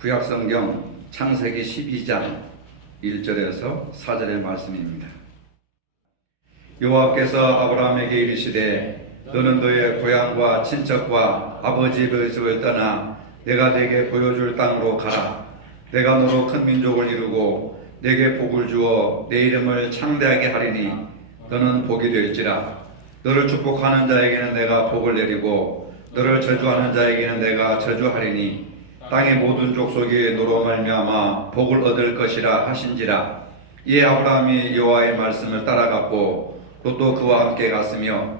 구약성경 창세기 12장 1절에서 4절의 말씀입니다. 여호와께서 아브라함에게 이르시되 너는 너의 고향과 친척과 아버지의 집을 떠나 내가 네게 보여줄 땅으로 가라. 내가 너로 큰 민족을 이루고 네게 복을 주어 내 이름을 창대하게 하리니 너는 복이 될지라. 너를 축복하는 자에게는 내가 복을 내리고 너를 저주하는 자에게는 내가 저주하리니 땅의 모든 족속이 너로 말미암아 복을 얻을 것이라 하신지라. 이에 아브라함이 여호와의 말씀을 따라갔고 롯도 그와 함께 갔으며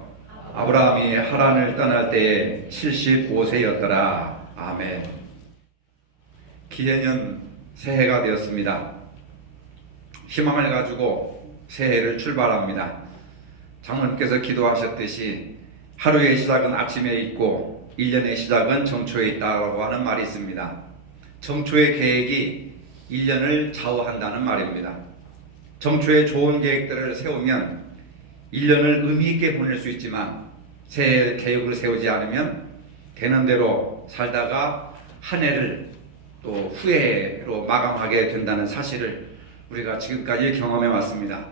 아브라함이 하란을 떠날 때에 75세였더라. 아멘. 기해년 새해가 되었습니다. 희망을 가지고 새해를 출발합니다. 장로님께서 기도하셨듯이 하루의 시작은 아침에 있고 1년의 시작은 정초에 있다고 하는 말이 있습니다. 정초의 계획이 1년을 좌우한다는 말입니다. 정초에 좋은 계획들을 세우면 1년을 의미 있게 보낼 수 있지만 새해 계획을 세우지 않으면 되는 대로 살다가 한 해를 또 후회로 마감하게 된다는 사실을 우리가 지금까지 경험해 왔습니다.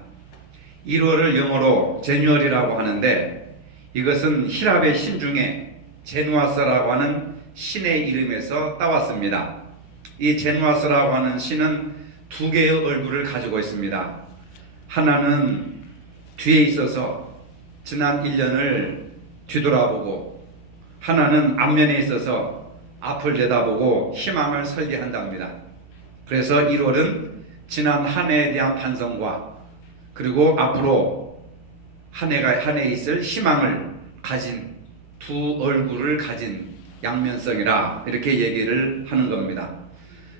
1월을 영어로 제뉴얼이라고 하는데 이것은 히랍의 신 중에 제누아스라고 하는 신의 이름에서 따왔습니다. 이 제누아스라고 하는 신은 두 개의 얼굴을 가지고 있습니다. 하나는 뒤에 있어서 지난 1년을 뒤돌아보고, 하나는 앞면에 있어서 앞을 내다보고 희망을 설계한답니다. 그래서 1월은 지난 한 해에 대한 반성과 그리고 앞으로 한 해에 있을 희망을 가진 두 얼굴을 가진 양면성이라 이렇게 얘기를 하는 겁니다.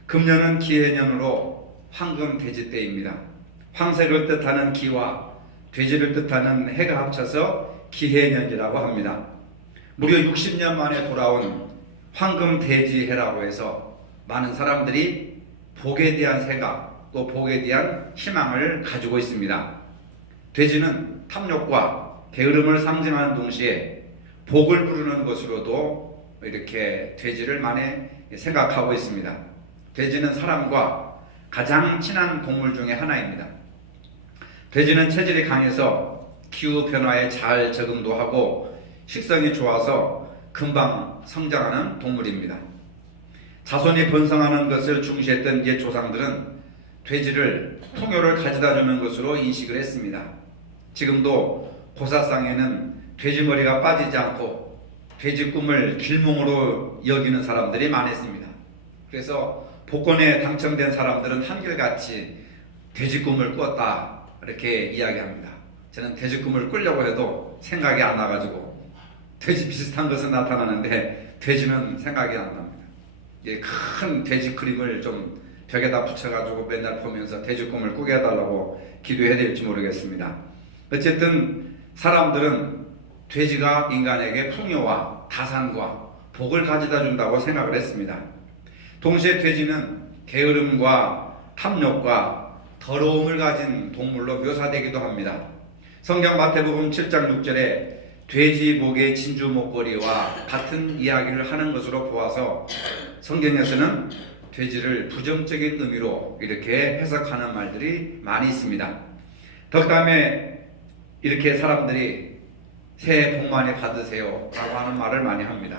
금년은 기해년으로 황금 돼지 때입니다. 황색을 뜻하는 기와 돼지를 뜻하는 해가 합쳐서 기해년이라고 합니다. 무려 60년 만에 돌아온 황금 돼지 해라고 해서 많은 사람들이 복에 대한 생각 또 복에 대한 희망을 가지고 있습니다. 돼지는 탐욕과 게으름을 상징하는 동시에 복을 부르는 것으로도 이렇게 돼지를 많이 생각하고 있습니다. 돼지는 사람과 가장 친한 동물 중에 하나입니다. 돼지는 체질이 강해서 기후 변화에 잘 적응도 하고 식성이 좋아서 금방 성장하는 동물입니다. 자손이 번성하는 것을 중시했던 옛 조상들은 돼지를 풍요를 가져다 주는 것으로 인식을 했습니다. 지금도 고사상에는 돼지머리가 빠지지 않고 돼지 꿈을 길몽으로 여기는 사람들이 많았습니다. 그래서 복권에 당첨된 사람들은 한결같이 돼지 꿈을 꾸었다 이렇게 이야기합니다. 저는 돼지 꿈을 꾸려고 해도 생각이 안 나가지고 돼지 비슷한 것은 나타나는데 돼지는 생각이 안 납니다. 큰 돼지 그림을 좀 벽에다 붙여가지고 맨날 보면서 돼지 꿈을 꾸게 해달라고 기도해야 될지 모르겠습니다. 어쨌든 사람들은 돼지가 인간에게 풍요와 다산과 복을 가져다 준다고 생각을 했습니다. 동시에 돼지는 게으름과 탐욕과 더러움을 가진 동물로 묘사되기도 합니다. 성경 마태복음 7장 6절에 돼지 목의 진주 목걸이와 같은 이야기를 하는 것으로 보아서 성경에서는 돼지를 부정적인 의미로 이렇게 해석하는 말들이 많이 있습니다. 덕담에 이렇게 사람들이 새해 복 많이 받으세요 라고 하는 말을 많이 합니다.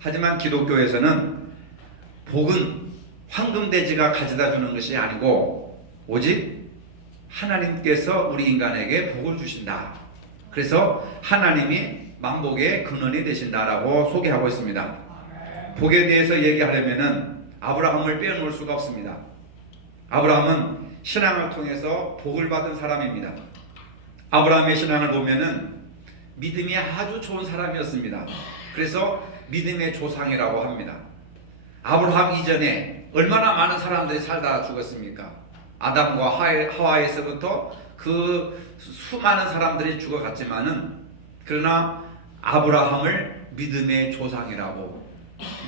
하지만 기독교에서는 복은 황금돼지가 가져다 주는 것이 아니고 오직 하나님께서 우리 인간에게 복을 주신다. 그래서 하나님이 만복의 근원이 되신다라고 소개하고 있습니다. 복에 대해서 얘기하려면은 아브라함을 빼놓을 수가 없습니다. 아브라함은 신앙을 통해서 복을 받은 사람입니다. 아브라함의 신앙을 보면은 믿음이 아주 좋은 사람이었습니다. 그래서 믿음의 조상이라고 합니다. 아브라함 이전에 얼마나 많은 사람들이 살다 죽었습니까? 아담과 하와에서부터 그 수많은 사람들이 죽어갔지만은 그러나 아브라함을 믿음의 조상이라고,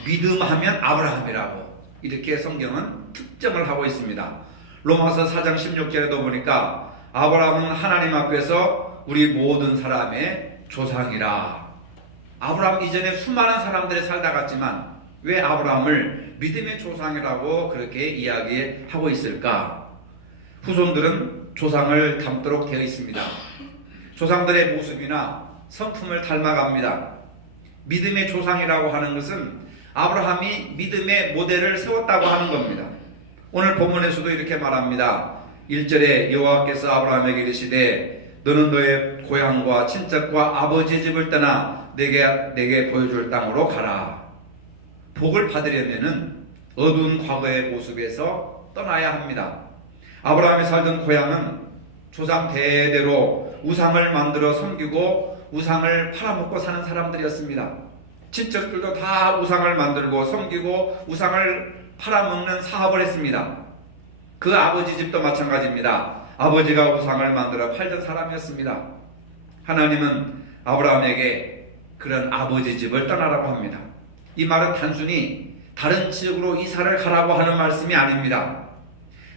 믿음하면 아브라함이라고 이렇게 성경은 특정을 하고 있습니다. 로마서 4장 16절에도 보니까 아브라함은 하나님 앞에서 우리 모든 사람의 조상이라. 아브라함 이전에 수많은 사람들이 살다 갔지만 왜 아브라함을 믿음의 조상이라고 그렇게 이야기하고 있을까? 후손들은 조상을 닮도록 되어 있습니다. 조상들의 모습이나 성품을 닮아갑니다. 믿음의 조상이라고 하는 것은 아브라함이 믿음의 모델을 세웠다고 하는 겁니다. 오늘 본문에서도 이렇게 말합니다. 1절에 여호와께서 아브라함에게 이르시되 너는 너의 고향과 친척과 아버지 집을 떠나 내게 보여줄 땅으로 가라. 복을 받으려면은 어두운 과거의 모습에서 떠나야 합니다. 아브라함이 살던 고향은 조상 대대로 우상을 만들어 섬기고 우상을 팔아먹고 사는 사람들이었습니다. 친척들도 다 우상을 만들고 섬기고 우상을 팔아먹는 사업을 했습니다. 그 아버지 집도 마찬가지입니다. 아버지가 우상을 만들어 팔던 사람이었습니다. 하나님은 아브라함에게 그런 아버지 집을 떠나라고 합니다. 이 말은 단순히 다른 지역으로 이사를 가라고 하는 말씀이 아닙니다.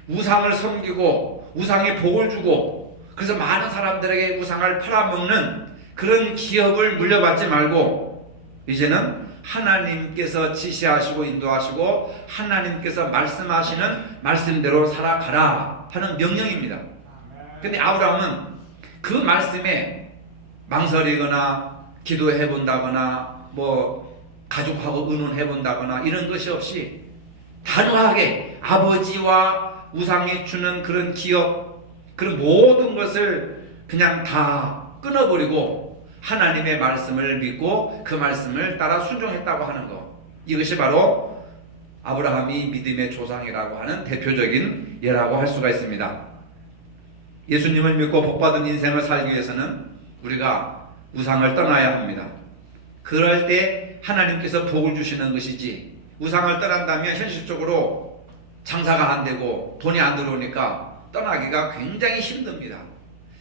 우상을 섬기고 우상에 복을 주고 그래서 많은 사람들에게 우상을 팔아먹는 그런 기업을 물려받지 말고 이제는 하나님께서 지시하시고 인도하시고 하나님께서 말씀하시는 말씀대로 살아가라 하는 명령입니다. 근데 아브라함은 그 말씀에 망설이거나 기도해 본다거나 가족하고 의논해 본다거나 이런 것이 없이 단호하게 아버지와 우상이 주는 그런 기업, 그런 모든 것을 그냥 다 끊어버리고 하나님의 말씀을 믿고 그 말씀을 따라 순종했다고 하는 것. 이것이 바로 아브라함이 믿음의 조상이라고 하는 대표적인 예라고 할 수가 있습니다. 예수님을 믿고 복받은 인생을 살기 위해서는 우리가 우상을 떠나야 합니다. 그럴 때 하나님께서 복을 주시는 것이지, 우상을 떠난다면 현실적으로 장사가 안 되고 돈이 안 들어오니까 떠나기가 굉장히 힘듭니다.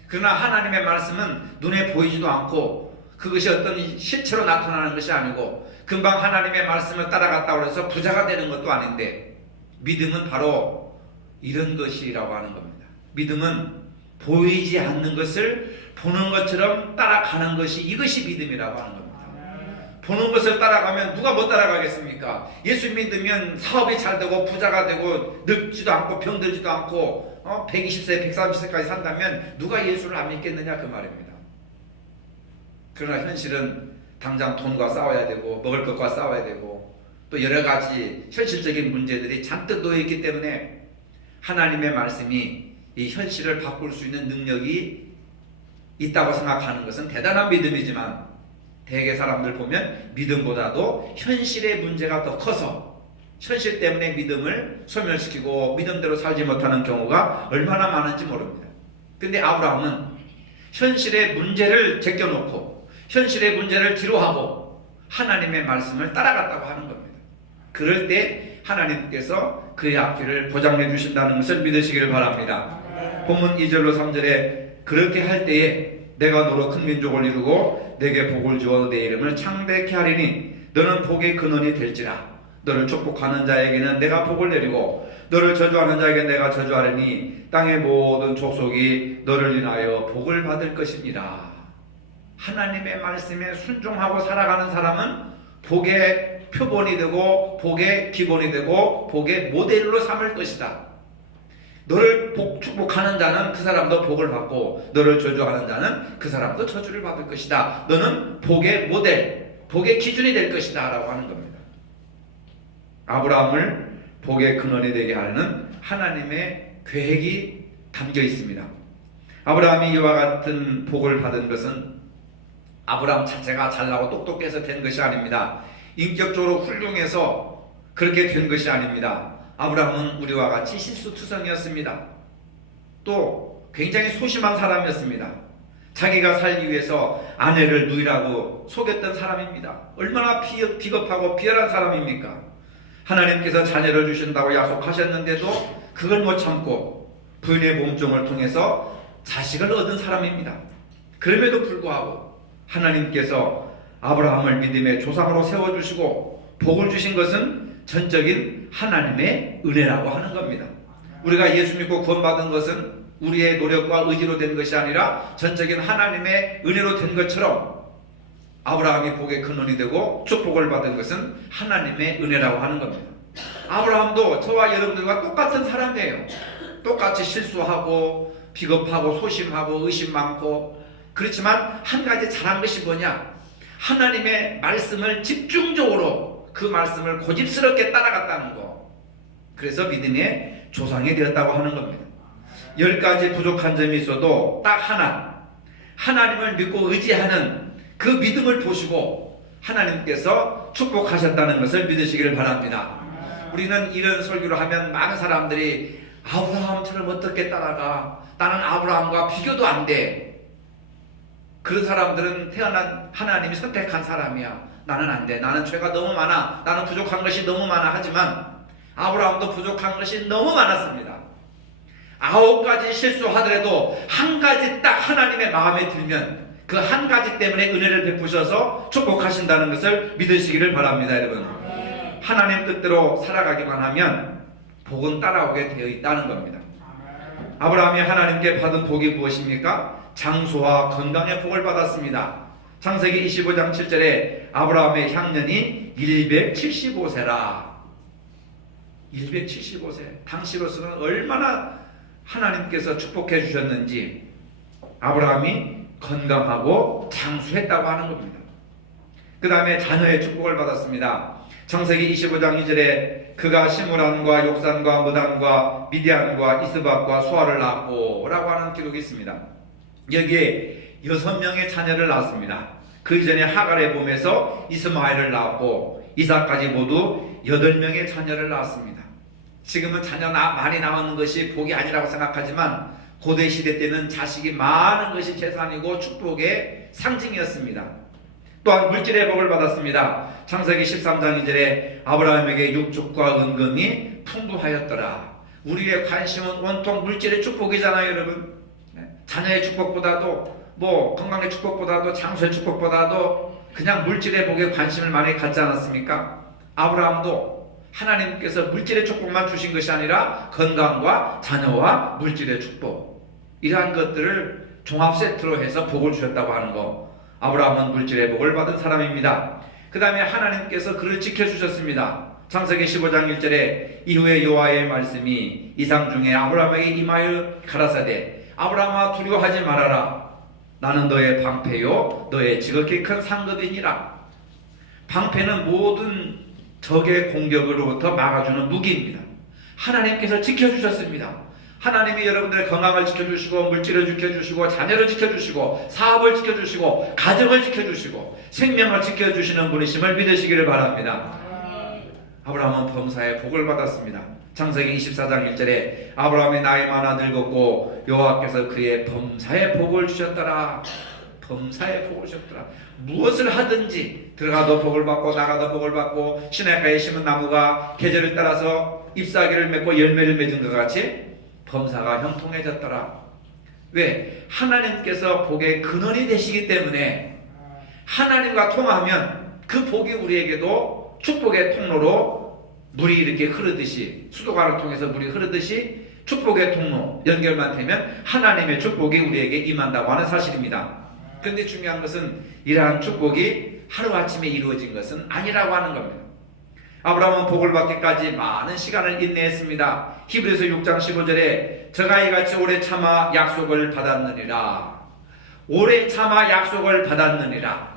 그러나 하나님의 말씀은 눈에 보이지도 않고 그것이 어떤 실체로 나타나는 것이 아니고 금방 하나님의 말씀을 따라갔다고 해서 부자가 되는 것도 아닌데, 믿음은 바로 이런 것이라고 하는 겁니다. 믿음은 보이지 않는 것을 보는 것처럼 따라가는 것이, 이것이 믿음이라고 하는 겁니다. 보는 것을 따라가면 누가 못 따라가겠습니까? 예수 믿으면 사업이 잘 되고 부자가 되고 늙지도 않고 병들지도 않고 120세 130세까지 산다면 누가 예수를 안 믿겠느냐 그 말입니다. 그러나 현실은 당장 돈과 싸워야 되고 먹을 것과 싸워야 되고 또 여러 가지 현실적인 문제들이 잔뜩 놓여 있기 때문에 하나님의 말씀이 이 현실을 바꿀 수 있는 능력이 있다고 생각하는 것은 대단한 믿음이지만, 대개 사람들 보면 믿음보다도 현실의 문제가 더 커서 현실 때문에 믿음을 소멸시키고 믿음대로 살지 못하는 경우가 얼마나 많은지 모릅니다. 근데 아브라함은 현실의 문제를 제껴놓고 현실의 문제를 뒤로하고 하나님의 말씀을 따라갔다고 하는 겁니다. 그럴 때 하나님께서 그의 앞길을 보장해 주신다는 것을 믿으시기를 바랍니다. 본문 2절로 3절에 그렇게 할 때에 내가 너로 큰 민족을 이루고 내게 복을 주어 내 이름을 창대케 하리니 너는 복의 근원이 될지라. 너를 축복하는 자에게는 내가 복을 내리고 너를 저주하는 자에게 내가 저주하리니 땅의 모든 족속이 너를 인하여 복을 받을 것이니라. 하나님의 말씀에 순종하고 살아가는 사람은 복의 표본이 되고 복의 기본이 되고 복의 모델로 삼을 것이다. 너를 축복하는 자는 그 사람도 복을 받고 너를 저주하는 자는 그 사람도 저주를 받을 것이다. 너는 복의 모델, 복의 기준이 될 것이다 라고 하는 겁니다. 아브라함을 복의 근원이 되게 하는 하나님의 계획이 담겨 있습니다. 아브라함이 이와 같은 복을 받은 것은 아브라함 자체가 잘나고 똑똑해서 된 것이 아닙니다. 인격적으로 훌륭해서 그렇게 된 것이 아닙니다. 아브라함은 우리와 같이 실수투성이었습니다. 또 굉장히 소심한 사람이었습니다. 자기가 살기 위해서 아내를 누이라고 속였던 사람입니다. 얼마나 비겁하고 비열한 사람입니까? 하나님께서 자녀를 주신다고 약속하셨는데도 그걸 못 참고 부인의 몸종을 통해서 자식을 얻은 사람입니다. 그럼에도 불구하고 하나님께서 아브라함을 믿음의 조상으로 세워주시고 복을 주신 것은 전적인 하나님의 은혜라고 하는 겁니다. 우리가 예수 믿고 구원받은 것은 우리의 노력과 의지로 된 것이 아니라 전적인 하나님의 은혜로 된 것처럼 아브라함이 복의 근원이 되고 축복을 받은 것은 하나님의 은혜라고 하는 겁니다. 아브라함도 저와 여러분들과 똑같은 사람이에요. 똑같이 실수하고 비겁하고 소심하고 의심 많고, 그렇지만 한 가지 잘한 것이 뭐냐? 하나님의 말씀을 집중적으로 그 말씀을 고집스럽게 따라갔다는 거. 그래서 믿음의 조상이 되었다고 하는 겁니다. 10가지 부족한 점이 있어도 딱 하나, 하나님을 믿고 의지하는 그 믿음을 보시고 하나님께서 축복하셨다는 것을 믿으시기를 바랍니다. 우리는 이런 설교를 하면 많은 사람들이 아브라함처럼 어떻게 따라가? 나는 아브라함과 비교도 안 돼. 그런 사람들은 태어난 하나님이 선택한 사람이야. 나는 안 돼. 나는 죄가 너무 많아. 나는 부족한 것이 너무 많아. 하지만 아브라함도 부족한 것이 너무 많았습니다. 9가지 실수하더라도 한 가지 딱 하나님의 마음에 들면 그 한 가지 때문에 은혜를 베푸셔서 축복하신다는 것을 믿으시기를 바랍니다. 여러분, 하나님 뜻대로 살아가기만 하면 복은 따라오게 되어 있다는 겁니다. 아브라함이 하나님께 받은 복이 무엇입니까? 장수와 건강의 복을 받았습니다. 창세기 25장 7절에 아브라함의 향년이 175세라. 175세. 당시로서는 얼마나 하나님께서 축복해 주셨는지 아브라함이 건강하고 장수했다고 하는 겁니다. 그 다음에 자녀의 축복을 받았습니다. 창세기 25장 2절에 그가 시므란과 욕산과 무단과 미디안과 이스박과 수아를 낳았고 라고 하는 기록이 있습니다. 여기에 6명의 자녀를 낳았습니다. 그 이전에 하갈의 봄에서 이스마엘을 낳았고 이삭까지 모두 8명의 자녀를 낳았습니다. 지금은 자녀 많이 낳는 것이 복이 아니라고 생각하지만 고대 시대 때는 자식이 많은 것이 재산이고 축복의 상징이었습니다. 또한 물질의 복을 받았습니다. 창세기 13장 2절에 아브라함에게 육축과 은금이 풍부하였더라. 우리의 관심은 온통 물질의 축복이잖아요, 여러분. 자녀의 축복보다도 건강의 축복보다도 장수의 축복보다도 그냥 물질의 복에 관심을 많이 갖지 않았습니까? 아브라함도 하나님께서 물질의 축복만 주신 것이 아니라 건강과 자녀와 물질의 축복, 이러한 것들을 종합 세트로 해서 복을 주셨다고 하는 거. 아브라함은 물질의 복을 받은 사람입니다. 그 다음에 하나님께서 그를 지켜주셨습니다. 창세기 15장 1절에 이후에 여호와의 말씀이 이상 중에 아브라함에게 임하여 가라사대 아브라함아 두려워하지 말아라. 나는 너의 방패요 너의 지극히 큰 상급이니라. 방패는 모든 적의 공격으로부터 막아주는 무기입니다. 하나님께서 지켜주셨습니다. 하나님이 여러분들의 건강을 지켜주시고 물질을 지켜주시고 자녀를 지켜주시고 사업을 지켜주시고 가정을 지켜주시고 생명을 지켜주시는 분이심을 믿으시기를 바랍니다. 아브라함은 범사의 복을 받았습니다. 창세기 24장 1절에 아브라함이 나이 많아 늙었고 여호와께서 그의 범사의 복을 주셨더라. 범사의 복을 주셨더라. 무엇을 하든지 들어가도 복을 받고 나가도 복을 받고 시냇가에 심은 나무가 계절을 따라서 잎사귀를 맺고 열매를 맺은 것 같이 범사가 형통해졌더라. 왜? 하나님께서 복의 근원이 되시기 때문에 하나님과 통하면 그 복이 우리에게도 축복의 통로로 물이 이렇게 흐르듯이 수도관을 통해서 물이 흐르듯이 축복의 통로 연결만 되면 하나님의 축복이 우리에게 임한다고 하는 사실입니다. 그런데 중요한 것은 이러한 축복이 하루아침에 이루어진 것은 아니라고 하는 겁니다. 아브라함은 복을 받기까지 많은 시간을 인내했습니다. 히브리서 6장 15절에 저가 이같이 오래 참아 약속을 받았느니라. 오래 참아 약속을 받았느니라.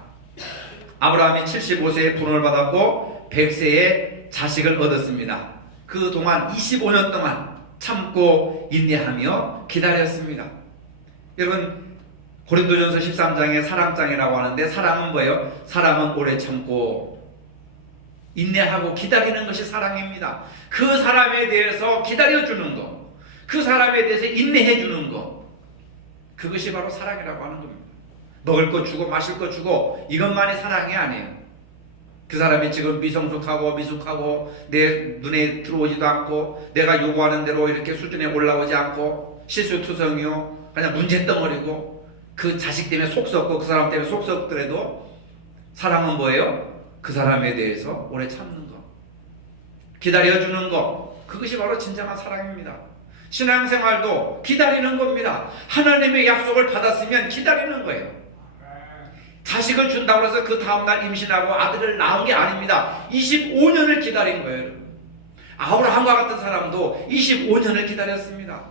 아브라함이 75세에 분을 받았고 100세에 자식을 얻었습니다. 그 동안 25년 동안 참고 인내하며 기다렸습니다. 여러분, 고린도전서 13장에 사랑장이라고 하는데 사랑은 뭐예요? 사랑은 오래 참고 인내하고 기다리는 것이 사랑입니다. 그 사람에 대해서 기다려주는 것, 그 사람에 대해서 인내해주는 것, 그것이 바로 사랑이라고 하는 겁니다. 먹을 것 주고 마실 것 주고 이것만이 사랑이 아니에요. 그 사람이 지금 미성숙하고 미숙하고 내 눈에 들어오지도 않고 내가 요구하는 대로 이렇게 수준에 올라오지 않고 실수투성이요 그냥 문제덩어리고 그 자식 때문에 속 썩고 그 사람 때문에 속 썩더라도 사랑은 뭐예요? 그 사람에 대해서 오래 참는 것, 기다려주는 것, 그것이 바로 진정한 사랑입니다. 신앙생활도 기다리는 겁니다. 하나님의 약속을 받았으면 기다리는 거예요. 자식을 준다고 해서 그 다음날 임신하고 아들을 낳은 게 아닙니다. 25년을 기다린 거예요. 아브라함과 같은 사람도 25년을 기다렸습니다.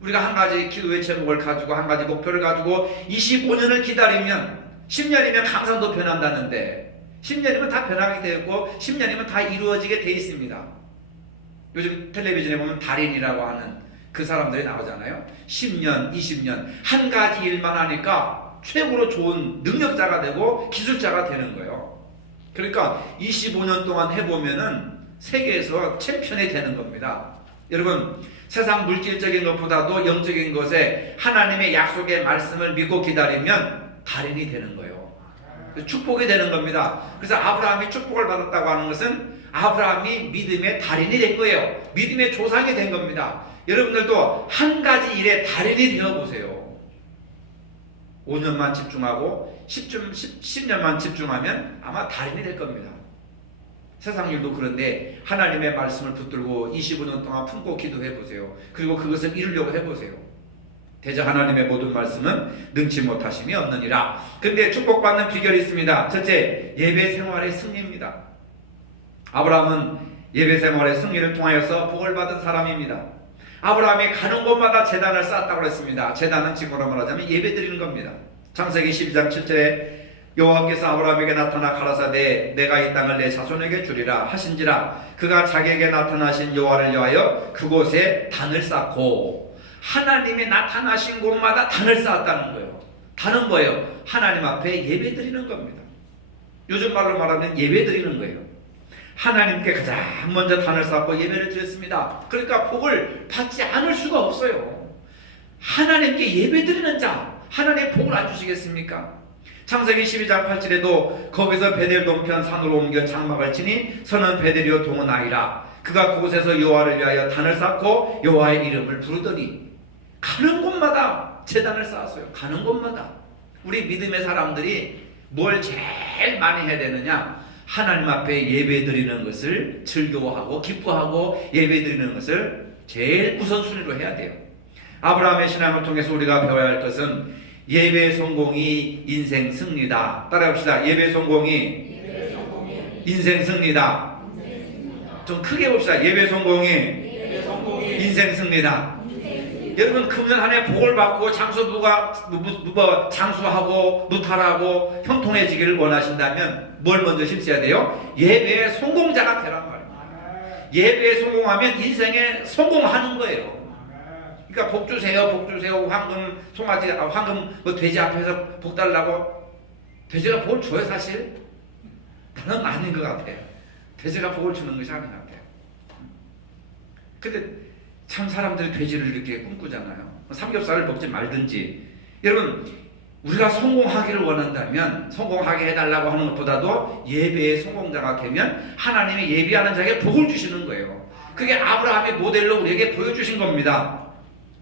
우리가 한 가지 기도의 제목을 가지고 한 가지 목표를 가지고 25년을 기다리면 10년이면 강산도 변한다는데 10년이면 다 변하게 되었고 10년이면 다 이루어지게 돼 있습니다. 요즘 텔레비전에 보면 달인이라고 하는 그 사람들이 나오잖아요. 10년, 20년 한 가지 일만 하니까 최고로 좋은 능력자가 되고 기술자가 되는 거예요. 그러니까 25년 동안 해보면은 세계에서 챔피언이 되는 겁니다. 여러분, 세상 물질적인 것보다도 영적인 것에 하나님의 약속의 말씀을 믿고 기다리면 달인이 되는 거예요. 축복이 되는 겁니다. 그래서 아브라함이 축복을 받았다고 하는 것은 아브라함이 믿음의 달인이 된 거예요. 믿음의 조상이 된 겁니다. 여러분들도 한 가지 일에 달인이 되어보세요. 5년만 집중하고 10년만 집중하면 아마 달인이 될 겁니다. 세상 일도 그런데 하나님의 말씀을 붙들고 25년 동안 품고 기도해보세요. 그리고 그것을 이루려고 해보세요. 대저 하나님의 모든 말씀은 능치 못하심이 없느니라. 근데 축복받는 비결이 있습니다. 첫째, 예배 생활의 승리입니다. 아브라함은 예배 생활의 승리를 통하여서 복을 받은 사람입니다. 아브라함이 가는 곳마다 제단을 쌓았다고 했습니다. 제단은 지금으로 말하자면 예배 드리는 겁니다. 창세기 12장 7절에 여호와께서 아브라함에게 나타나 가라사대 내가 이 땅을 내 자손에게 주리라 하신지라 그가 자기에게 나타나신 여호와를 위하여 그곳에 단을 쌓고 하나님이 나타나신 곳마다 단을 쌓았다는 거예요. 단은 뭐예요? 하나님 앞에 예배 드리는 겁니다. 요즘 말로 말하면 예배 드리는 거예요. 하나님께 가장 먼저 단을 쌓고 예배를 드렸습니다. 그러니까 복을 받지 않을 수가 없어요. 하나님께 예배 드리는 자, 하나님의 복을 안 주시겠습니까? 창세기 12장 8절에도 거기서 베델 동편 산으로 옮겨 장막을 치니 서는 베델이요 동은 아이라 그가 그곳에서 여호와를 위하여 단을 쌓고 여호와의 이름을 부르더니 가는 곳마다 제단을 쌓았어요. 가는 곳마다. 우리 믿음의 사람들이 뭘 제일 많이 해야 되느냐? 하나님 앞에 예배 드리는 것을 즐거워하고 기뻐하고 예배 드리는 것을 제일 우선순위로 해야 돼요. 아브라함의 신앙을 통해서 우리가 배워야 할 것은 예배 성공이 인생 승리다. 따라합시다. 예배 성공이 인생 승리다. 좀 크게 봅시다. 예배 성공이 인생 승리다. 여러분 금년 한 해 복을 받고 장수하고 무탈하고 형통해지기를 원하신다면 뭘 먼저 힘써야 돼요? 예배의 성공자가 되란 말입니다. 예배에 성공하면 인생에 성공하는 거예요. 그러니까 복 주세요, 복 주세요. 황금 송아지, 황금 돼지 앞에서 복 달라고 돼지가 복을 줘요 사실? 나는 아닌 것 같아요. 돼지가 복을 주는 것이 아닌 것 같아요. 근데 참 사람들이 돼지를 이렇게 꿈꾸잖아요. 삼겹살을 먹지 말든지. 여러분 우리가 성공하기를 원한다면 성공하게 해달라고 하는 것보다도 예배의 성공자가 되면 하나님이 예배하는 자에게 복을 주시는 거예요. 그게 아브라함의 모델로 우리에게 보여주신 겁니다.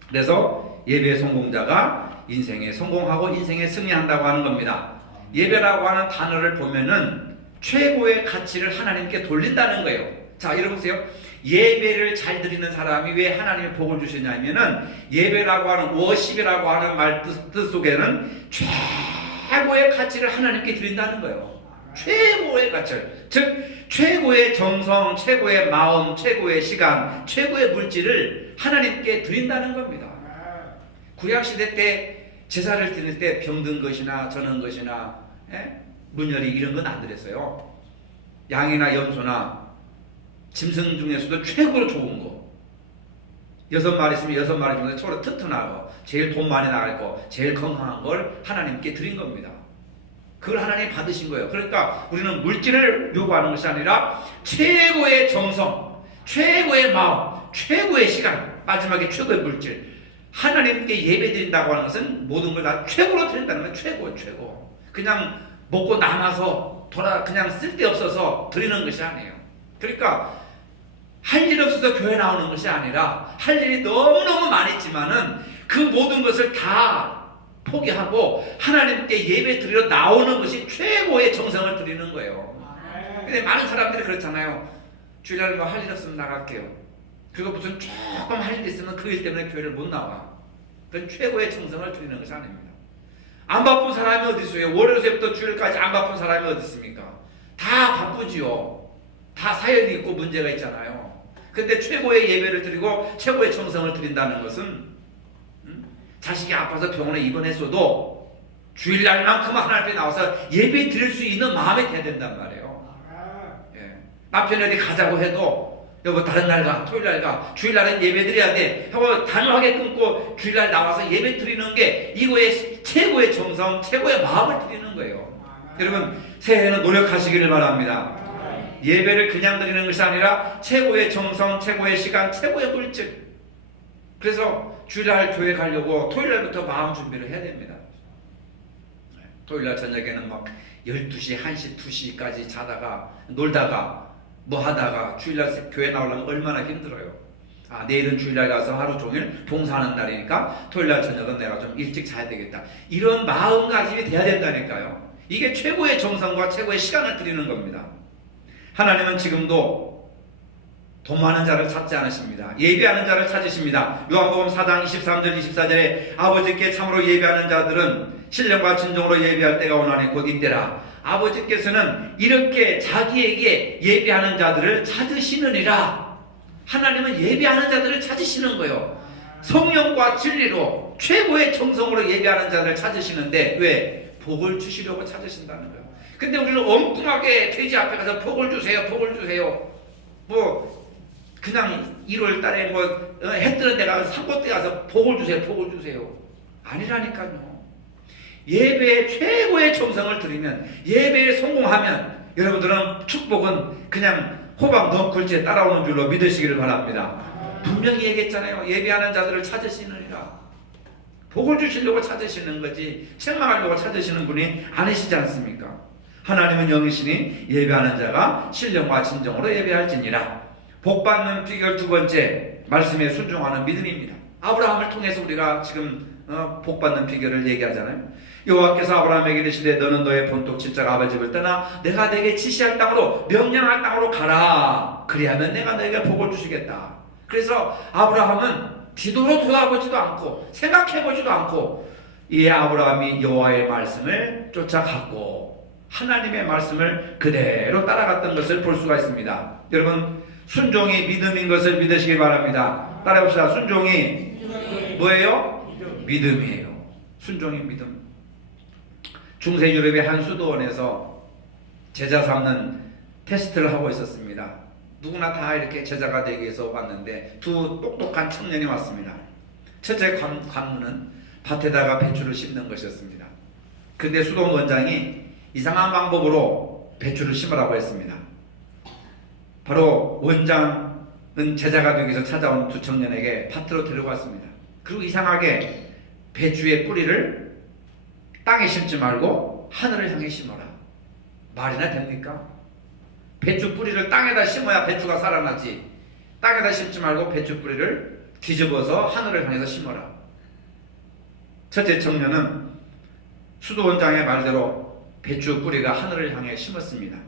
그래서 예배의 성공자가 인생에 성공하고 인생에 승리한다고 하는 겁니다. 예배라고 하는 단어를 보면은 최고의 가치를 하나님께 돌린다는 거예요. 자, 여러분 보세요. 예배를 잘 드리는 사람이 왜 하나님의 복을 주시냐면은 예배라고 하는 워십이라고 하는 말 뜻 속에는 최고의 가치를 하나님께 드린다는 거예요. 최고의 가치를, 즉 최고의 정성, 최고의 마음, 최고의 시간, 최고의 물질을 하나님께 드린다는 겁니다. 구약시대 때 제사를 드릴 때 병든 것이나 저는 것이나 문열이 이런 건 안 드렸어요. 양이나 염소나 짐승 중에서도 최고로 좋은 거 6마리 있으면 6마리 중에서 최고로 튼튼하고 제일 돈 많이 나갈 거 제일 건강한 걸 하나님께 드린 겁니다. 그걸 하나님이 받으신 거예요. 그러니까 우리는 물질을 요구하는 것이 아니라 최고의 정성, 최고의 마음, 최고의 시간, 마지막에 최고의 물질, 하나님께 예배드린다고 하는 것은 모든 걸 다 최고로 드린다는 건 최고. 그냥 먹고 남아서 그냥 쓸데없어서 드리는 것이 아니에요. 그러니까 할 일 없어서 교회 나오는 것이 아니라 할 일이 너무너무 많았지만은 그 모든 것을 다 포기하고 하나님께 예배 드리러 나오는 것이 최고의 정성을 드리는 거예요. 근데 많은 사람들이 그렇잖아요. 주일날 뭐 할 일 없으면 나갈게요. 그리고 무슨 조금 할 일 있으면 그 일 때문에 교회를 못 나와. 그건 최고의 정성을 드리는 것이 아닙니다. 안 바쁜 사람이 어디 있어요? 월요일부터 주일까지 안 바쁜 사람이 어디 있습니까? 다 바쁘지요. 다 사연이 있고 문제가 있잖아요. 근데 최고의 예배를 드리고 최고의 정성을 드린다는 것은 자식이 아파서 병원에 입원했어도 주일날만큼 하나님 앞에 나와서 예배 드릴 수 있는 마음이 돼야 된단 말이에요. 예. 남편이 어디 가자고 해도 여보 다른 날 가, 토요일 날 가, 주일날은 예배 드려야 돼 하고 단호하게 끊고 주일날 나와서 예배 드리는 게 이거의 최고의 정성, 최고의 마음을 드리는 거예요. 여러분 새해에는 노력하시기를 바랍니다. 예배를 그냥 드리는 것이 아니라 최고의 정성, 최고의 시간, 최고의 물질. 그래서 주일날 교회 가려고 토요일날부터 마음 준비를 해야 됩니다. 토요일날 저녁에는 막 12시, 1시, 2시까지 자다가 놀다가 뭐 하다가 주일날 교회 나오려면 얼마나 힘들어요. 아, 내일은 주일날 가서 하루 종일 봉사하는 날이니까 토요일날 저녁은 내가 좀 일찍 자야 되겠다. 이런 마음가짐이 돼야 된다니까요. 이게 최고의 정성과 최고의 시간을 드리는 겁니다. 하나님은 지금도 돈 많은 자를 찾지 않으십니다. 예배하는 자를 찾으십니다. 요한복음 4장 23절 24절에 아버지께 참으로 예배하는 자들은 신령과 진정으로 예배할 때가 오나니 곧 이때라. 아버지께서는 이렇게 자기에게 예배하는 자들을 찾으시느니라. 하나님은 예배하는 자들을 찾으시는 거예요. 성령과 진리로 최고의 정성으로 예배하는 자들을 찾으시는데 왜? 복을 주시려고 찾으신다는 거예요. 근데 우리는 엉뚱하게 돼지 앞에 가서 복을 주세요, 복을 주세요. 뭐 그냥 1월 달에 뭐 해 뜨는 데 가서 산골때 가서 복을 주세요, 복을 주세요. 아니라니까요. 예배에 최고의 정성을 드리면, 예배에 성공하면 여러분들은 축복은 그냥 호박 너 글자에 따라오는 줄로 믿으시기를 바랍니다. 분명히 얘기했잖아요. 예배하는 자들을 찾으시느니라. 복을 주시려고 찾으시는 거지 책망하려고 찾으시는 분이 아니시지 않습니까? 하나님은 영이시니 예배하는 자가 신령과 진정으로 예배할지니라. 복받는 비결 두 번째, 말씀에 순종하는 믿음입니다. 아브라함을 통해서 우리가 지금 복받는 비결을 얘기하잖아요. 여호와께서 아브라함에게 이르시되 너는 너의 본토 친척 아버지 집을 떠나 내가 내게 지시할 땅으로 명령할 땅으로 가라. 그리하면 내가 너에게 복을 주시겠다. 그래서 아브라함은 뒤돌아 돌아보지도 않고 생각해보지도 않고 이 아브라함이 여호와의 말씀을 쫓아갔고 하나님의 말씀을 그대로 따라갔던 것을 볼 수가 있습니다. 여러분 순종이 믿음인 것을 믿으시기 바랍니다. 따라해봅시다. 순종이 뭐예요? 믿음이에요. 순종이 믿음. 중세 유럽의 한 수도원에서 제자 삼는 테스트를 하고 있었습니다. 누구나 다 이렇게 제자가 되기 위해서 왔는데 두 똑똑한 청년이 왔습니다. 첫째 관문은 밭에다가 배추를 심는 것이었습니다. 근데 수도원 원장이 이상한 방법으로 배추를 심으라고 했습니다. 바로 원장은 제자가 되기 위해서 찾아온 두 청년에게 밭으로 데려갔습니다. 그리고 이상하게 배추의 뿌리를 땅에 심지 말고 하늘을 향해 심어라. 말이나 됩니까? 배추 뿌리를 땅에다 심어야 배추가 살아나지. 땅에다 심지 말고 배추 뿌리를 뒤집어서 하늘을 향해서 심어라. 첫째 청년은 수도원장의 말대로 배추 뿌리가 하늘을 향해 심었습니다.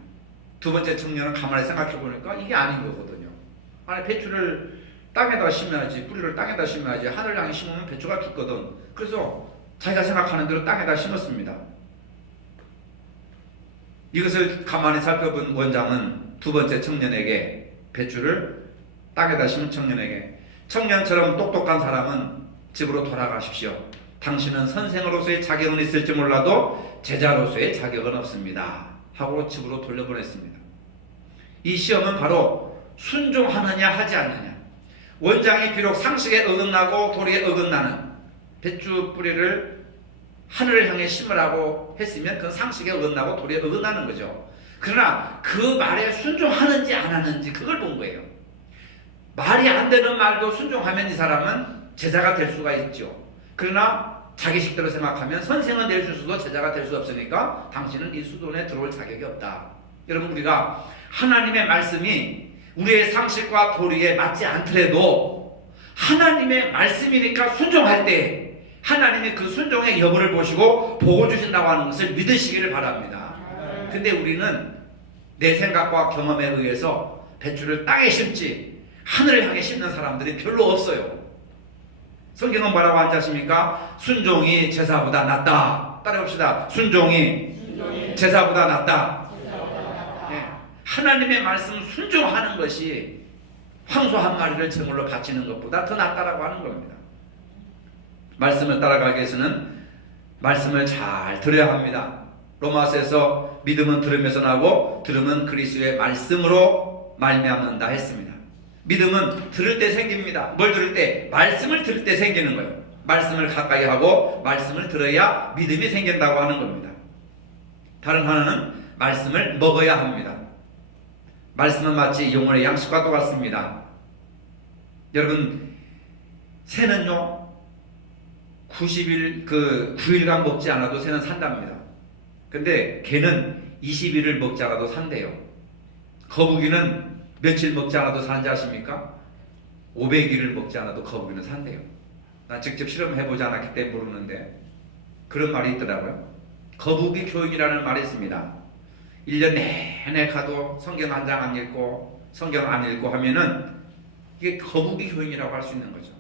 두 번째 청년은 가만히 생각해 보니까 이게 아닌 거거든요. 아니 배추를 땅에다 심어야지, 뿌리를 땅에다 심어야지, 하늘을 향해 심으면 배추가 죽거든. 그래서 자기가 생각하는 대로 땅에다 심었습니다. 이것을 가만히 살펴본 원장은 두 번째 청년에게 배추를 땅에다 심은 청년에게 청년처럼 똑똑한 사람은 집으로 돌아가십시오. 당신은 선생으로서의 자격은 있을지 몰라도 제자로서의 자격은 없습니다. 하고 집으로 돌려보냈습니다. 이 시험은 바로 순종하느냐 하지 않느냐. 원장이 비록 상식에 어긋나고 도리에 어긋나는 배추 뿌리를 하늘을 향해 심으라고 했으면 그건 상식에 어긋나고 도리에 어긋나는 거죠. 그러나 그 말에 순종하는지 안 하는지 그걸 본 거예요. 말이 안 되는 말도 순종하면 이 사람은 제자가 될 수가 있죠. 그러나 자기 식대로 생각하면 선생은 될 수 있어도 제자가 될 수 없으니까 당신은 이 수도원에 들어올 자격이 없다. 여러분 우리가 하나님의 말씀이 우리의 상식과 도리에 맞지 않더라도 하나님의 말씀이니까 순종할 때 하나님이 그 순종의 여부를 보시고 복을 주신다고 하는 것을 믿으시기를 바랍니다. 근데 우리는 내 생각과 경험에 의해서 배추를 땅에 심지 하늘을 향해 심는 사람들이 별로 없어요. 성경은 뭐라고 하지 않습니까? 순종이 제사보다 낫다. 따라봅시다. 순종이 제사보다 낫다. 예. 하나님의 말씀 순종하는 것이 황소 한 마리를 제물로 바치는 것보다 더 낫다라고 하는 겁니다. 말씀을 따라가기 위해서는 말씀을 잘 들어야 합니다. 로마서에서 믿음은 들으면서 나고 들음은 그리스도의 말씀으로 말미암는다 했습니다. 믿음은 들을 때 생깁니다. 뭘 들을 때? 말씀을 들을 때 생기는 거예요. 말씀을 가까이 하고 말씀을 들어야 믿음이 생긴다고 하는 겁니다. 다른 하나는 말씀을 먹어야 합니다. 말씀은 마치 영혼의 양식과 똑같습니다. 여러분, 새는요 90일 9일간 먹지 않아도 새는 산답니다. 근데 개는 20일을 먹지 않아도 산대요. 거북이는 며칠 먹지 않아도 사는지 아십니까? 500일을 먹지 않아도 거북이는 산대요. 난 직접 실험해보지 않았기 때문에 모르는데 그런 말이 있더라고요. 거북이 교육이라는 말이 있습니다. 1년 내내 가도 성경 한 장 안 읽고 성경 안 읽고 하면은 이게 거북이 교육이라고 할 수 있는 거죠.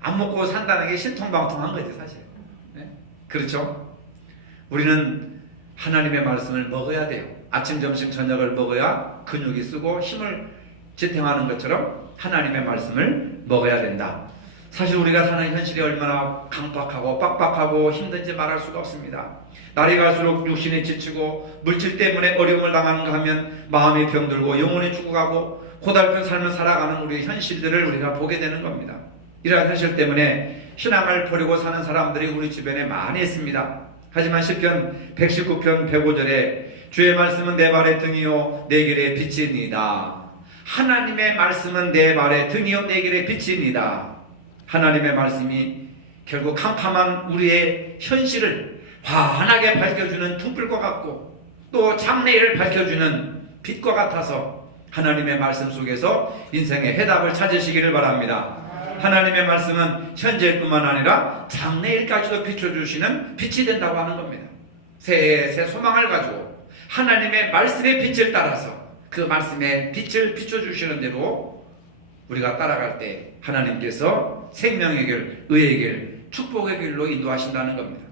안 먹고 산다는 게 신통방통한 거지 사실. 네? 그렇죠? 우리는 하나님의 말씀을 먹어야 돼요. 아침, 점심, 저녁을 먹어야 근육이 쓰고 힘을 지탱하는 것처럼 하나님의 말씀을 먹어야 된다. 사실 우리가 사는 현실이 얼마나 강박하고 빡빡하고 힘든지 말할 수가 없습니다. 날이 갈수록 육신이 지치고 물질 때문에 어려움을 당하는가 하면 마음이 병들고 영혼이 죽어가고 고달픈 삶을 살아가는 우리의 현실들을 우리가 보게 되는 겁니다. 이러한 현실 때문에 신앙을 버리고 사는 사람들이 우리 주변에 많이 있습니다. 하지만 시편 119편 105절에 주의 말씀은 내 발의 등이요 내 길의 빛이니이다. 하나님의 말씀은 내 발의 등이요 내 길의 빛이니이다. 하나님의 말씀이 결국 캄캄한 우리의 현실을 환하게 밝혀주는 등불과 같고 또 장래를 밝혀주는 빛과 같아서 하나님의 말씀 속에서 인생의 해답을 찾으시기를 바랍니다. 하나님의 말씀은 현재뿐만 아니라 장래일까지도 비춰주시는 빛이 된다고 하는 겁니다. 새해 새 소망을 가지고 하나님의 말씀의 빛을 따라서 그 말씀의 빛을 비춰주시는 대로 우리가 따라갈 때 하나님께서 생명의 길, 의의 길, 축복의 길로 인도하신다는 겁니다.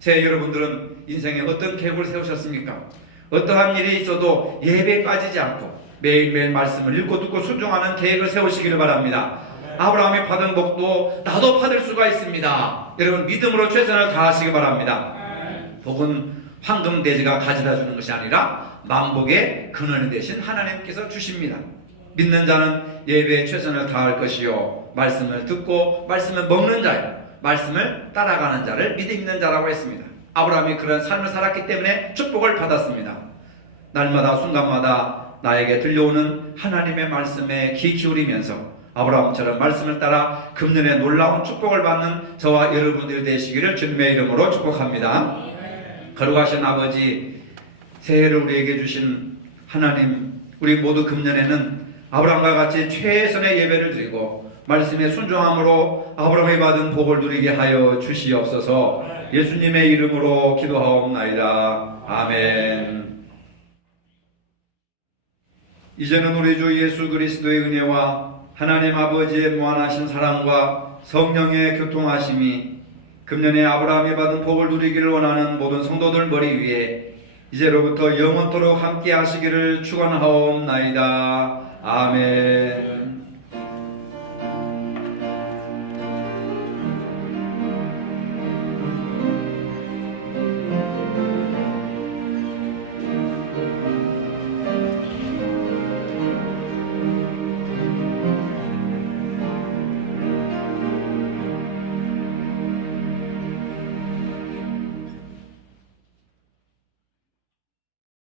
새해 여러분들은 인생에 어떤 계획을 세우셨습니까? 어떠한 일이 있어도 예배에 빠지지 않고 매일매일 말씀을 읽고 듣고 순종하는 계획을 세우시기를 바랍니다. 아브라함이 받은 복도 나도 받을 수가 있습니다. 여러분 믿음으로 최선을 다하시기 바랍니다. 복은 황금돼지가 가져다 주는 것이 아니라 만복의 근원이 되신 하나님께서 주십니다. 믿는 자는 예배에 최선을 다할 것이요 말씀을 듣고 말씀을 먹는 자요 말씀을 따라가는 자를 믿음 있는 자라고 했습니다. 아브라함이 그런 삶을 살았기 때문에 축복을 받았습니다. 날마다 순간마다 나에게 들려오는 하나님의 말씀에 귀 기울이면서 아브라함처럼 말씀을 따라 금년에 놀라운 축복을 받는 저와 여러분들이 되시기를 주님의 이름으로 축복합니다. 거룩하신 아버지, 새해를 우리에게 주신 하나님, 우리 모두 금년에는 아브라함과 같이 최선의 예배를 드리고 말씀에 순종함으로 아브라함이 받은 복을 누리게 하여 주시옵소서. 예수님의 이름으로 기도하옵나이다. 아멘. 이제는 우리 주 예수 그리스도의 은혜와 하나님 아버지의 무한하신 사랑과 성령의 교통하심이 금년에 아브라함이 받은 복을 누리기를 원하는 모든 성도들 머리 위에 이제로부터 영원토록 함께 하시기를 축원하옵나이다. 아멘.